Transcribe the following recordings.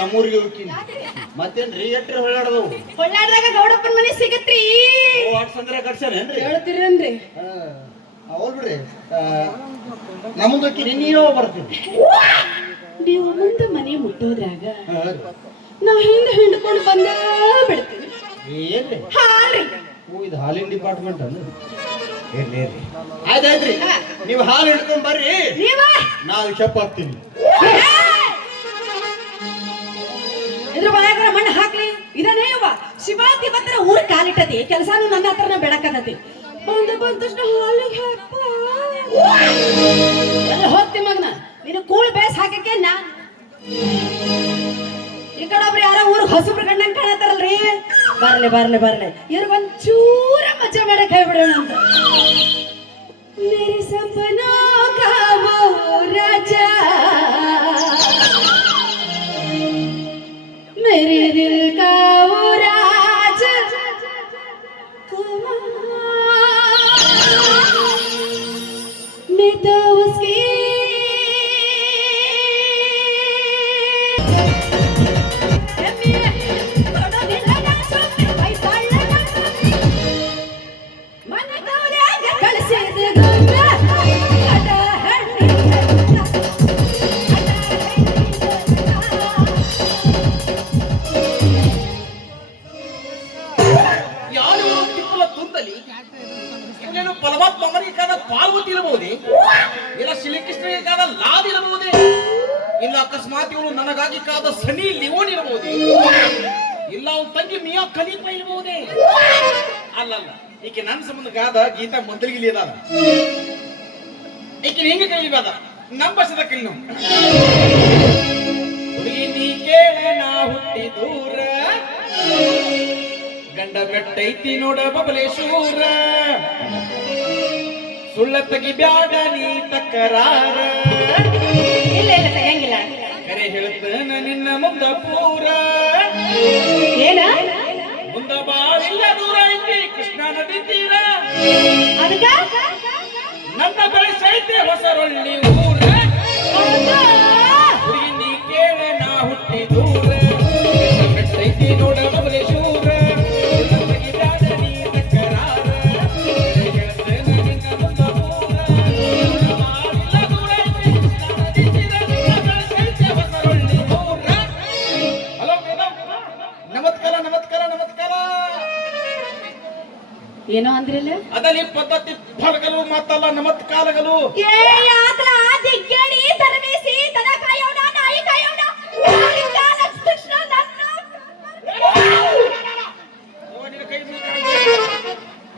ನಮ್ಮೂರಿಗೆ ಹೋಗ್ತೀನಿ ಮತ್ತೇನ್ರಿ ಎಟ್ರಿ ಹೊಳ್ಳಾಡದವು ಹೊಳ್ಳಾಡ್ದಾಗ ಗೌಡಪ್ಪನ ಮನೆ ಸಿಗತ್ರಿ ಸಂದ್ರ ಕಟ್ಸ್ಯಾನೇನ್ರಿ ಹೇಳ್ತಿರೇನ್ರಿ ಅವ್ರು ಬಿಡ್ರಿ ನಮ್ಮದು ಹೋಗ್ತೀನಿ ನೀವೋ ಬರ್ತೀನಿ ನೀವು ಮುಂದೆ ಮನೆ ಮುಟ್ಟೋದ್ರಾಗ ನಾವ್ ಹಿಂದೆ ಹಿಂಡ್ಕೊಂಡು ಬಂದ ಬಿಡ್ತೀವಿ ಏನ್ರಿ ಹಾಲ್ರಿ ಇದು ಹಾಲಿನ ಡಿಪಾರ್ಟ್ಮೆಂಟ್ ಅಲ್ಲ ಆಯ್ತಾಯ್ತ್ರಿ ನೀವು ಹಾಲು ಹಿಡ್ಕೊಂಡ್ ಬರ್ರಿ ನಾವು ಚಪ್ಪ ಹಾಕ್ತೀನಿ ಇದ್ರ ಮನ್ಯಾಗ ಮಣ್ಣು ಹಾಕ್ಲಿ ಇದನ್ನೇ ಶಿವಾತಿ ಬಂದ್ರೆ ಊರ್ ಕಾಲಿಟ್ಟತಿ ಕೆಲಸಾನು ನನ್ನ ಹತ್ರನ ಬೆಳಕತತಿ ಬಂದ ತಕ್ಷಣ ಹಾಲಿಗೆ ಹಾಕ ಹೋಗ್ತಿ ಮಗನ ನೀನು ಕೂಳ್ ಬೇಸ್ ಹಾಕಕ್ಕೆ ನಾನ್ ಈ ಕಡೆ ಒಬ್ರು ಯಾರೋ ಊರ್ ಹೊಸಬ್ರು ಗಂಡಂಗ್ ಕಾಣತಾರಲ್ರಿ ಬರ್ಲಿ ಇವ್ರಿಗೆ ಒಂಚೂರ ಮಜಾ ಮಾಡಕ್ ಹೇಳ್ಬಿಡೋಣ ಅಂತ ಮೇರಿ ಸಪನೋ ಕಾ ವೋ ರಾಜಾ मेरे दिल का वो राज मैं तो उसकी ಪರಮಾತ್ಮ ಮನಿಗಾದ ಪಾರ್ವತಿ ಇರಬಹುದೇ ಇಲ್ಲ ಶ್ರೀಕೃಷ್ಣನಿಗೆ ಕಾದ ಲಾದ್ ಇರಬಹುದೇ ಇಲ್ಲ ಅಕಸ್ಮಾತ್ ಇವನು ನನಗಾಗಿ ಕಾದ ಸನಿ ಲಿಯೋನ್ ಇರಬಹುದೇ ಇಲ್ಲ ಅವನ ತಂಗಿ ಮಿಯಾ ಖಲೀಫಾ ಇರಬಹುದೇ ಅಲ್ಲಲ್ಲ ಈಕೆ ನನ್ನ ಸಂಬಂಧಗಾದ ಗೀತಾ ಮೊದಲಿಗೆ ಅದಾದ ಈಕೆ ಹಿಂಗೆ ಕಲಿಬಾದ ನಮ್ಮ ಭಾಷೆದ ಕಲಿ ನಾವು ಹುಡುಗಿ ನೀ ಕೇಳ ನಾ ಹುಟ್ಟಿ ದೂರ ಗಂಡ ಬೆಟ್ಟೈತಿ ನೋಡ ಬಬಲೇಶ್ವರ ಸುಳ್ಳ ತೆಗಿ ಬ್ಯಾಡ ನೀ ತಕರಾರ ಇಲ್ಲ ತೆಗಿಯಂಗಿಲ್ಲ ಕರೆ ಹೇಳುತ್ತೇನೆ ನಿನ್ನ ಮುಂದ ಪೂರ ಏನ ಮುಂದ ಬಾಳಿಲ್ಲ ದೂರ ಐತಿ ಕೃಷ್ಣ ನದಿ ತೀರ ಅದಕ್ಕ ನನ್ನ ಬೆಳೆಸೈತಿ ಹೊಸರೊಳ್ಳಿ ಊರ ಹುಡುಗಿ ನೀ ಕೇಳ ನಾ ಹುಟ್ಟಿ ದೂರ ಬೆಟ್ಟೈತಿ ನೋಡ ಬಬಲೇಶ್ವರ ಏನೋ ಅಂದ್ರಲ್ಲ ಅದಲ್ಲಿ ಪದ್ಧತಿ ಫಲಗಳು ಮಾತಲ್ಲ ನಮತ್ಕಾರಗಳು ದಿಗ್ಗೇಡಿ ತರಬೇಸಿ ದನ ಕಾಯೋಣ ನಾಯಿ ಕಾಯೋಣ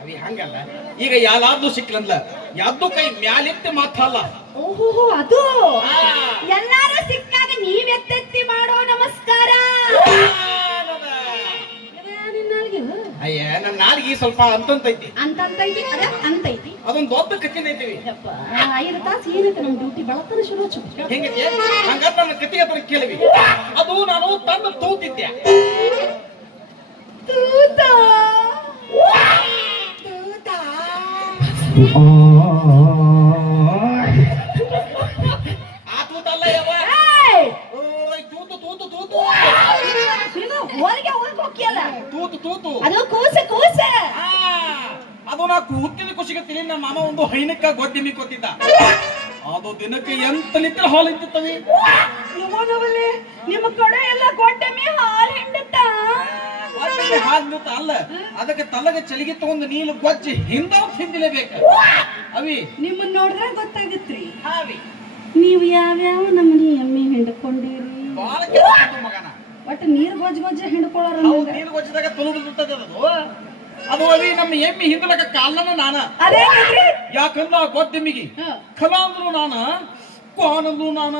ಅವಿ ಹಂಗಲ್ಲ ಈಗ ಯಾಲಾದ್ರೂ ಸಿಕ್ಲಂದ್ಲ ಯಾವ್ದು ಕೈ ಮ್ಯಾಲೆತ್ತಿ ಮಾತಲ್ಲ ಓಹೋ ಅದು ಎಲ್ಲಾರು ಸಿಕ್ಕಾಗ ನೀವೆತ್ತೆತ್ತಿ ಮಾಡೋ ನಮಸ್ಕಾರ ಅಯ್ಯ ನನ್ನ ನಾಲಿಗೆ ಸ್ವಲ್ಪ ಅಂತಂತೈತಿ ಅಂತೈತಿ ಅದೊಂದು ದೊಡ್ಡ ಕತ್ತಿನ ಐತಿವಿ 5 ತಾಸು ಏನೈತೆ ನಮ್ ಡ್ಯೂಟಿ ಬಳತನ ಶುರು ಹೆಂಗೈತಿ ಹಂಗಾರ ನನ್ನ ಕತ್ತಿಗೆ ಹತ್ರ ಕೇಳಿವಿ ಅದು ನಾನು ತಂದು ತೂತಿದ್ದೆ ಆ ತೂತಲ್ಲ ಯವ್ವ ತೂತು ತೂತು ತೂತು ಹೊರಗೆ ಹೋಗಿಯಲ್ಲ ತೂತು ಅದು ಕೂಸ ಅದು ನಾ ಕೂತಿನ ಖುಷಿಗೆ ತಿಳಿ ನಮ್ಮ ಮಾಮ ಒಂದು ಹೈನಕ್ಕ ಗೊದ್ದಿಮಿ ಕೊತ್ತಿದ್ದ ಅದು ದಿನಕ್ಕೆ 8 ಲೀಟರ್ ಹಾಲು ಇತ್ತಿತ್ತವಿ ನಿಮ್ಮ ಕಡೆ ಎಲ್ಲ ಗೊಡ್ಡೆಮಿ ಹಾಲು ಹಿಂಡುತ್ತ ಹಾಲು ಅಲ್ಲ ಅದಕ್ಕೆ ತಲಗ ಚಳಿಗೆ ತಗೊಂಡು ನೀನು ಗೊಜ್ಜಿ ಹಿಂದಿಲೇಬೇಕು ಅವಿ ನಿಮ್ಮನ್ನ ನೋಡಿದ್ರೆ ಗೊತ್ತಾಗತ್ರಿ ಹಾವಿ ನೀವು ಯಾವ್ಯಾವ ನಮ್ಮನಿ ಎಮ್ಮೆ ಹಿಂಡ್ಕೊಂಡಿರಿ ಬಾಳ ಕೆಲಸ ಮಗನ ಒಟ್ಟು ನೀರು ಗೊಜ್ಜ ಹಿಂಡ್ಕೊಳ್ಳೋರ ನೀರು ಗೊಜ್ಜದಾಗ ತುಳುಬಿಡ್ತದ ಅದು ಅವಿ ನಮ್ಮ ಎಮ್ಮಿ ಹಿಂದಲಕ ಕಾಲನ ನಾನ ಯಾಕಂದ್ರ ಗೊದ್ದೆಮ್ಮಿಗೆ ಖಲ ಅಂದ್ರು ನಾನ ಕೋನಂದ್ರು ನಾನ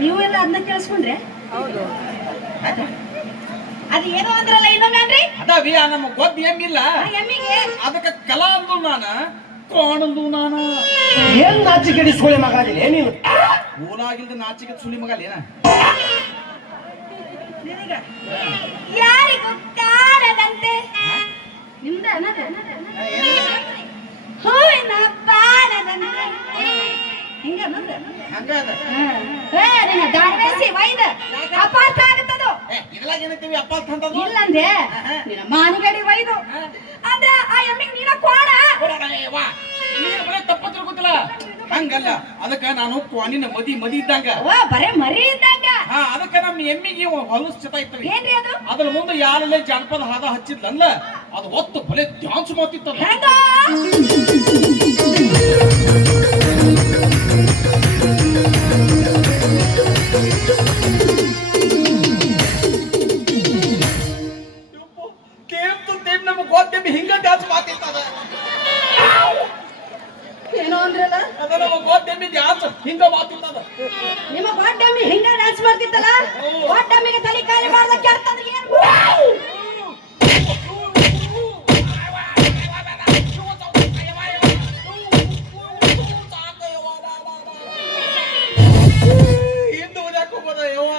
ನೀವು ಎಲ್ಲ ಅದನ್ನ ಕೇಳಿಸ್ಕೊಂಡ್ರೆ ಅದು ಏನೋ ಅಂದ್ರಲ್ಲ ಇನ್ನೊಮ್ಮೆ ಅದಾವಿ ನಮ್ಮ ಗೊದ್ದ ಎಮ್ಮಿಲ್ಲ ಅದಕ್ಕೆ ಕಲಾ ಅಂದ್ರು ನಾನ ಕೋಣಂದ್ರು ನಾನ ಏನ್ ನಾಚಿಕೆಡಿ ಸುಳಿ ಮಗಾದಿಲ್ಲ ನೀನು ಊರಾಗಿಲ್ದ ನಾಚಿಕೆ ಸುಳಿ ಮಗಲೇನ ಯಾರಿಗೂ ಕಾಣದಂತೆ ನಿಮ್ದ ಹೂವಿನ ಪಾನದಂತೆ ಹಿಂಗ ಅನ್ನೋದು. ಹಂಗ ಅದ ಏ ನಿನ್ನ ದಾರ್ವೇಸಿ ವೈದ ಅಪಾರ್ಥ ಆಗುತ್ತದು. ಇದ್ರಾಗ ಏನಂತೀವಿ ಅಪ್ಪ ಅಂತಂದದು ಇಲ್ಲಂದೆ ನಿನ್ನ ಮಾನಿಗಡಿ ವೈದು ಅಂದ್ರ ಆ ಎಮ್ಮಿಗೆ ನೀನ ಕೋಣ. ನೀನು ಬರೀ ತಪ್ಪ ತಿಳ್ಕೊತಿಲ್ಲ. ಹಂಗಲ್ಲ, ಅದಕ್ಕ ನಾನು ಕ್ವಾನಿನ ಮದಿ ಇದ್ದಂಗ. ಓ ಬರೇ ಮರಿ ಇದ್ದಂಗ. ಹಾ, ಅದಕ್ಕ ನಮ್ಮ ಎಮ್ಮಿಗೆ ಹೊಲಸ್ ಚಟ ಇರ್ತವೆ. ಏನ್ರಿ ಅದು? ಅದ್ರ ಮುಂದೆ ಯಾರಲ್ಲೇ ಜಾನಪದ ಹಾದ ಹಚ್ಚಿದ್ಲಲ್ಲ, ಅದು ಒತ್ತು ಬಲೆ ಡ್ಯಾನ್ಸ್ ಮಾಡ್ತಿತ್ತಲ್ಲ. ಹೆಂಗ? ನಮ್ಮ ಗೋಡೆಮ್ಮಿ ಹಿಂಗ ಡ್ಯಾನ್ಸ್ ಮಾಡ್ತಿರ್ತದ. ಏನೋ ಅಂದ್ರಲ್ಲ, ಅದ ನಮ್ಮ ಗೋಡೆಮ್ಮಿ ಡ್ಯಾನ್ಸ್ ಹಿಂಗ ಮಾಡ್ತಿರ್ತದ. ನಿಮ್ಮ ಗೋಡೆಮ್ಮಿ ಹಿಂಗ ಡ್ಯಾನ್ಸ್ ಮಾಡ್ತಿತ್ತಲ್ಲ, ಗೋಡೆಮ್ಮಿಗೆ ತಲೆ ಖಾಲಿ ಮಾಡ್ದಕ್ಕೆ ಅಂತಂದ್ರೆ ಏನು? ಹಿಂದೆ ಓದ್ಯಾಕ ಹೋಗೋದ ಯವ್ವ.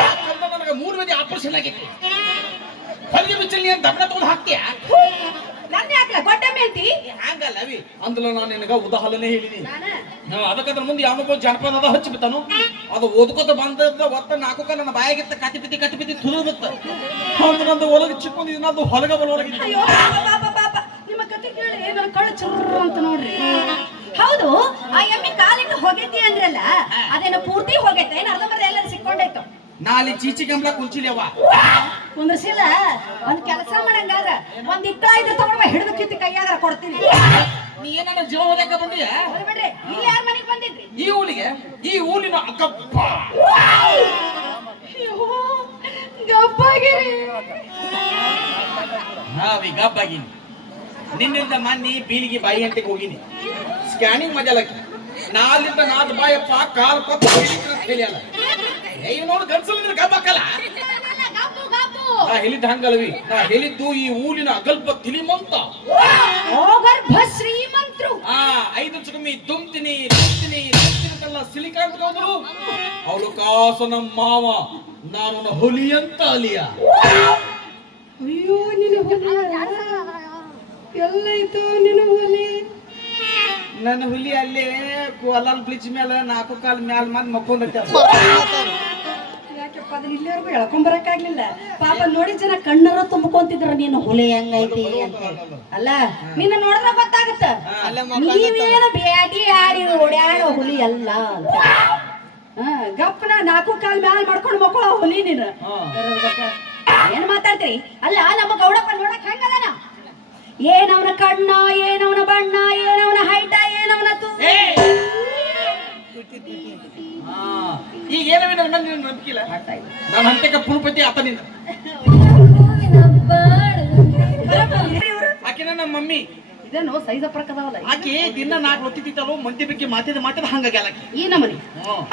ಯಾಕಂದ್ರೆ ನನಗೆ 3 ಮಂದಿ ಆಪರೇಷನ್ ಆಗೈತಿ. ಹೊಲಿಗೆ ಬಿಚ್ಚಲ್ ನೀನ್ ದಬ್ಬನ ತಗೊಂಡು ಹಾಕ್ತೀಯ? ನನ್ನ ಯಾಕಲ ಗೋಡೆಮ್ಮಿ ಅಂತಿ? ಹಂಗಲ್ಲ ಅವಿ, ಅಂದ್ಲ ನಾನು ನಿನಗ ಉದಾಹರಣೆ ಹೇಳಿನಿ. ಅದಕ್ಕದ್ರ ಮುಂದೆ ಯಾವನೊಬ್ಬ ಜಾನಪದ ಅದ ಹಚ್ಚಿ ಬಿತ್ತಾನು, ಅದು ಓದ್ಕೋತ ಬಂದ ಒತ್ತ ನಾಲ್ಕ ನನ್ನ ಬಾಯಾಗಿತ್ತ ಕಟ್ಟಿ ಬಿತ್ತಿ ತುಳಿದು ಬಿತ್ತ. ಅಂದ್ರೆ ನಂದು ಒಳಗೆ ಚಿಕ್ಕೊಂದು ಇನ್ನೊಂದು ಹೊಲಗ ಬರೋಳಗಿತ್ತು. ಅಯ್ಯೋ ಪಾಪ ಪಾಪ, ನಿಮ್ಮ ಕತೆ ಕೇಳಿ ನನ್ನ ಕಳ್ಳ ಚುರ್ರು ಅಂತ ನೋಡ್ರಿ. ಹೌದು, ಆ ಎಮ್ಮಿ ಕಾಲಿಟ್ಟು ಹೋಗೈತಿ ಅಂದ್ರಲ್ಲ, ಅದೇನೋ ಪೂರ್ತಿ ಹೋಗೈತೆ ಏನ್ ಅರ್ಧಂಬರ್ಧ ಎಲ್ಲರೂ ಸಿಕ್ಕೊಂಡೈತು? ನಾಲಿ ಚೀಚಿ ಗಂಬ್ಲ ಕುಲ್ಚಿಲ್ಯವ್ವ. ಕುಂದ್ರಸಿಲ್ಲ, ಒಂದ್ ಕೆಲಸ ಮಾಡಂಗಾದ್ರ ಒಂದ್ ಇಟ್ಟ ಇದ್ರ ತಗೊಂಡ್ ಹಿಡಿದು ಕಿತ್ತಿ ಕೈಯಾಗ ಕೊಡ್ತೀನಿ. ನೀ ಏನಾರ ಜೀವ ಹೋಗ್ಯಾಕ ಬಂದಿಯ? ಬಿಡ್ರಿ, ಇಲ್ಲಿ ಯಾರ ಮನೆಗೆ ಬಂದಿದ್ರಿ? ಈ ಊರಿಗೆ, ಈ ಊರಿನ ಅಕ್ಕಪ್ಪ. ಗಪ್ಪಾಗಿರಿ. ಅವಿ ಗಪ್ಪಾಗಿನಿ. ನಿನ್ನಿಂದ ಮನ್ನಿ ಬೀಲಿಗೆ ಬಾಯಿ ಅಂಟಿಗೆ ಹೋಗಿನಿ. ಸ್ಕ್ಯಾನಿಂಗ್ ಮಜಾಲಕ್ಕೆ ನಾಲಿಂದ ನಾದ್ ಬಾಯಪ್ಪ ಕಾಲ್ ಕೊತ್ತ ಹೇಳಿಯಲ್ಲ. ಇವ್ ನೋಡು ಗನ್ಸಲಿದ್ರೆ ಗಬ್ಬಕ್ಕಲ್ಲ. ನಾ ಹೇಳಿದ್ದ ಹಂಗಲ್ವಿ, ನಾ ಹೇಳಿದ್ದು ಈ ಊರಿನ ಅಗಲ್ಪ ತಿಲಿಮಂತ. ಗರ್ಭ ಶ್ರೀಮಂತರು. 5 ಚುಕಮಿ ತುಂಬ್ತೀನಿ ಅಂತೆಲ್ಲ ಸಿಲಿಕಾಂತ ಹೋದ್ರು. ಅವಳು ಕಾಸು ನಮ್ಮ ಮಾವ, ನಾನು ಹುಲಿ ಅಂತ ಅಲಿಯ. ಅಯ್ಯೋ ನಿನ್ನ ಎಲ್ಲೈತು ನಿನ್ನ ಹುಲಿ. ನನ್ನ ಹುಲಿ ಅಲ್ಲೇ ಕೋಲಾರ ಬ್ರಿಡ್ಜ್ ಮೇಲೆ 4 ಕಾಲ್ ಮ್ಯಾಲ ಮಂದಿ ಮಕ್ಕೊಂಡೈತೆ. ಯಾಕಪ್ಪ ಅದನ್ನ ಇಲ್ಲಿವರೆಗೂ ಎಳ್ಕೊಂಬರಕ್ಕಾಗ್ಲಿಲ್ಲ. ಪಾಪ ನೋಡಿ ಜನ ಕಣ್ಣರ ತುಂಬ್ಕೊಂತಿದ್ರ ನೀನು ಹುಲಿ ಹೆಂಗೈತಿ ಅಂತ. ಅಲ್ಲ ನಿನ್ನ ನೋಡಿದ್ರೆ ಗೊತ್ತಾಗತ್ತ ನೀವೇನ ಬ್ಯಾಟಿ ಆಡಿ ಓಡ್ಯಾಡೋ ಹುಲಿ ಅಲ್ಲ ಅಂತ. ಗಪ್ಪನ 4 ಕಾಲ್ ಮ್ಯಾಲ ಮಾಡ್ಕೊಂಡು ಮಕ್ಕಳು ಹುಲಿ ನೀನು. ಏನ್ ಮಾತಾಡ್ತೀರಿ? ಅಲ್ಲ ನಮ್ಮ ಗೌಡಪ್ಪ ನೋಡಕ್ ಹೆಂಗದಾನ? ಏನವನ ಕಣ್ಣ, ಏನವನ ಬಣ್ಣ, ಏನವನ ಹೈಟ, ಏನವನ ಈಗ ಏನವೇ ನನ್ನ ನಂಬಿಕಿಲ್ಲ. ನಾನು ಹಂತಕ್ಕೆ ಪುಲ್ಪತಿ ಆತ ನಿಂದ. ಆಕಿನ ನಮ್ಮ ಮಮ್ಮಿ. ಇದೇನು ಸೈಜ ಪ್ರಕದವಲ್ಲ. ಆಕಿ ದಿನ 4 ಹೊತ್ತಿ ತಿಂತಾಳು, ಮಂದಿ ಬಗ್ಗೆ ಮಾತಿದ ಹಂಗಾಗ್ಯಾಲ ಆಕಿ. ಈ ನಮನಿ.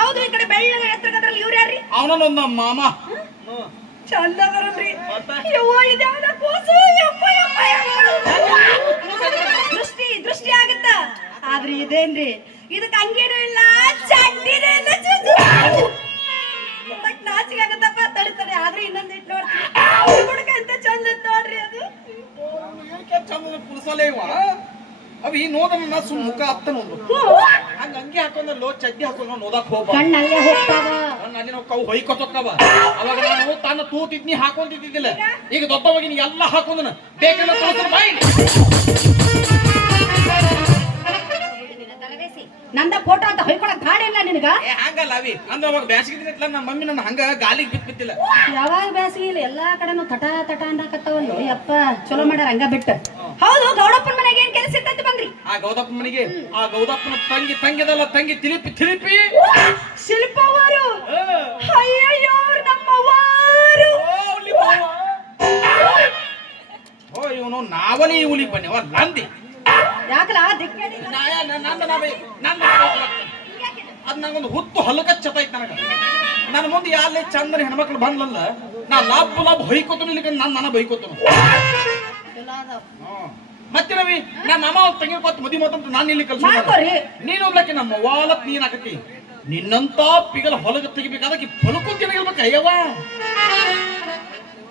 ಹೌದು, ಈ ಕಡೆ ಬೆಳ್ಳಗ ಎತ್ತರಗದ್ರಲ್ಲಿ ಇವ್ರು ಯಾರ್ರಿ? ಅವನೊಂದು ನಮ್ಮ ಮಾಮ. ಚಂದ ಬರಲ್ರಿ. ಯವ್ವ ಇದ್ಯಾವ್ದ ಕೂಸು? ಯಪ್ಪ ಯಪ್ಪ ದೃಷ್ಟಿ ಆಗತ್ತ. ಆದ್ರೆ ಇದೇನ್ರಿ, ಇದಕ್ಕೆ ಅಂಗೇನೂ ಇಲ್ಲ, ಚಡ್ಡಿನೂ ಇಲ್ಲ. ನಾಚಿಗೆ ಆಗತ್ತಪ್ಪ, ತಡಿತಾರೆ. ಆದ್ರೆ ಇನ್ನೊಂದು ಇಟ್ಟು ನೋಡ್ತೀನಿ, ಹುಡುಗ ಅಂತ ಚಂದ ನೋಡ್ರಿ. ಅದು ಚಂದ ಪುಲ್ಸಲೇ ಇವ ಅವಿ ನೋದನ ಸುಮ್ ಮುಖ ಹತ್ತನೊಂದು ಹಂಗ ಅಂಗಿ ಹಾಕೊಂಡಲ್ಲೋ ಚಡ್ಡಿ ಹಾಕೊಂಡ್ ನೋದಾಕ್ ಹೋಗ ಕಣ್ಣಲ್ಲೇ ಹೋಗ್ತಾವ. ಅಲ್ಲಿ ನಾವು ಕವು ಹೊಯ್ಕೊತಕ್ಕವ. ಅವಾಗ ನಾನು ತನ್ನ ತೂತಿದ್ನಿ ಹಾಕೊಂತಿದ್ದಿದ್ದಿಲ್ಲ. ಈಗ ದೊಡ್ಡವಾಗಿ ಎಲ್ಲ ಹಾಕೊಂಡನ ಬೇಕಲ್ಲ ತೋರ್ಸು ಬಾಯಿ. ನಂದ ಫೋಟೋ ಅಂತ ಹೊಯ್ಕೊಳಕ್ ಗಾಡಿ ಇಲ್ಲ ನಿನಗ? ಹಂಗಲ್ಲ ಅವಿ, ಅಂದ್ರೆ ಅವಾಗ ಬ್ಯಾಸಿಗೆ ದಿನ ನಮ್ಮ ಮಮ್ಮಿ ನನ್ನ ಹಂಗ ಗಾಲಿಗೆ ಬಿತ್ತಿಲ್ಲ. ಯಾವಾಗ ಬ್ಯಾಸಿಗೆ ಇಲ್ಲ, ಎಲ್ಲಾ ಕಡೆನೂ ತಟ ಅನ್ನಕತ್ತವಲ್ಲ. ಯಪ್ಪ ಚಲೋ ಮಾಡ್ಯಾರ ಹಂಗ ಬಿಟ್ಟ. ಹೌದು, ಗೌಡಪ್ಪನ ಮನೆಗೆ ಏನ್ ಕೆಲಸ ಇರ್ತಂತ ಬಂದ್ರಿ? ಆ ಗೌದಪ್ಪನ ಮನೆಗೆ ಆ ಗೌದಪ್ಪನ ತಂಗಿದಲ್ಲ ತಂಗಿ ತಿಲಿಪಿ ಶಿಲ್ಪವರು. ಅಯ್ಯಯ್ಯೋ ನಮ್ಮವಾರು. ಓ ಇವನು ನಾವನೇ ಈ ಹುಲಿ ಬನ್ನಿ ಲಂದಿ. ಯಾಕಲ ಅದ್ ನಂಗೊಂದು ಹುತ್ತು ಹಲ್ಲಕ ಚತೈತ್ ನನಗ. ನನ್ನ ಮುಂದೆ ಯಾರೇ ಚಂದನ ಹೆಣ್ಮಕ್ಳು ಬಂದ್ಲಲ್ಲ, ನಾ ಲಾಭ ಹೊಯ್ಕೋತನು ಇಲ್ಲಿ ನನ್ನ ಬೈಕೋತನು. ಮತ್ತೆ ರವಿ ನಮ್ಮ ಮಾಮ ತಂಗಿ ಕೊತ್ತು ಮದಿ ಮಾತಂತ ನಾನು ಇಲ್ಲಿ ಕಲ್ಸ. ನೀನ್ ಹೋಗ್ಲಕ್ಕೆ ನಮ್ಮ ವಾಲತ್ ನೀನ್ ಹಾಕತಿ. ನಿನ್ನಂತ ಪಿಗಲ ಹೊಲಗ ತೆಗಿಬೇಕಾದಕ್ಕೆ ಫಲಕೋತಿನ ಇರ್ಬೇಕ. ಅಯ್ಯವ್ವ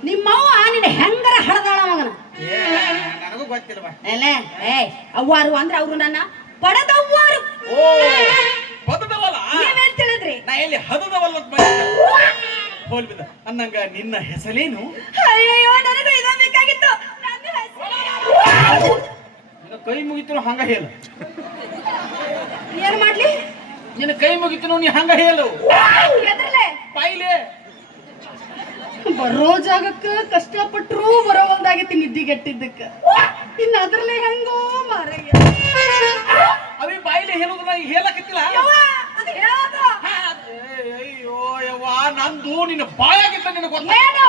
ನಿಮ್ಮವ್ವ ನಿನ್ನ ಹೆಂಗರ ಹಳದಾಳ ಮಗನ. ನನಗೂ ಗೊತ್ತಿಲ್ವಾ. ಅವ್ವಾರು ಅಂದ್ರೆ ಅವ್ರು ನನ್ನ ಪಡೆದವ್ವಾರು. ಓ ಪದದವಲ್ಲ ನೀವೇನ್ ತಿಳಿದ್ರಿ? ನಾ ಎಲ್ಲಿ ಹದದವಲ್ಲ ಅಂತ ಮಾಡಿದ್ದೆ. ಹೋಲ್ ಬಿದ ಅನ್ನಂಗ ನಿನ್ನ ಹೆಸರೇನು? ಅಯ್ಯೋ ನನಗೂ ಇದ ಬೇಕಾಗಿತ್ತು. ನನ್ನ ಹೆಸರು ನಿನ್ನ ಕೈ ಮುಗಿತು ಹಂಗ ಹೇಳು. ಏನ್ ಮಾಡ್ಲಿ? ನಿನ್ನ ಕೈ ಮುಗಿತು ನೀ ಹಂಗ ಹೇಳು. ಎದ್ರಲೆ ಬಾಯಿಲೆ ಬರೋ ಜಾಗಕ್ಕ ಕಷ್ಟಪಟ್ರು ಬರೋ ಒಂದಾಗೈತಿ ನಿದ್ದಿಗೆಟ್ಟಿದ್ದಕ್ಕ. ಇನ್ನ ಅದ್ರಲ್ಲೇ ಹೆಂಗೋ ಮಾರಯ್ಯ. ಅವಿ ಬಾಯಿಲೆ ಹೇಳುದನ್ನ ಈಗ ಹೇಳಕತ್ತಿಲ್ಲ. ಯವ್ವ, ಅದು ಹೇಳೋದು. ಅಯ್ಯೋ ಯವ್ವ ನಂದು ನಿನ್ನ ಬಾಯಾಗಿದ್ದ ನಿನಗೆ ಗೊತ್ತ. ಏನು?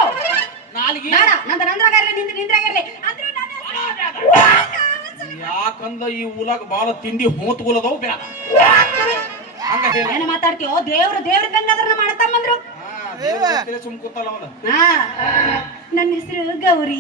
ನಾಲಿಗೆ ಬೇಡ, ನಂದ್ರಾಗಿರ್ಲಿ, ನಿಂದ್ರಾಗಿರ್ಲಿ. ಅಂದ್ರೂ ನನ್ನ ಹೆಸರು ಯಾಕಂದ್ರ ಈ ಊಲಾಗ ಬಾಳ ತಿಂಡಿ ಹೋತ್ಗುಲದವು ಬೇಡ ಹಂಗ ಹೇಳ. ಏನ ಮಾತಾಡ್ತೀಯೋ? ದೇವ್ರ ಗಂಗಾಧರನ ಮಾಡತಮ್ಮಂದ್ರು. ಸುಮ್ ಕೂತಲ್ಲ ಅವನ. ನನ್ನ ಹೆಸರು ಗೌರಿ.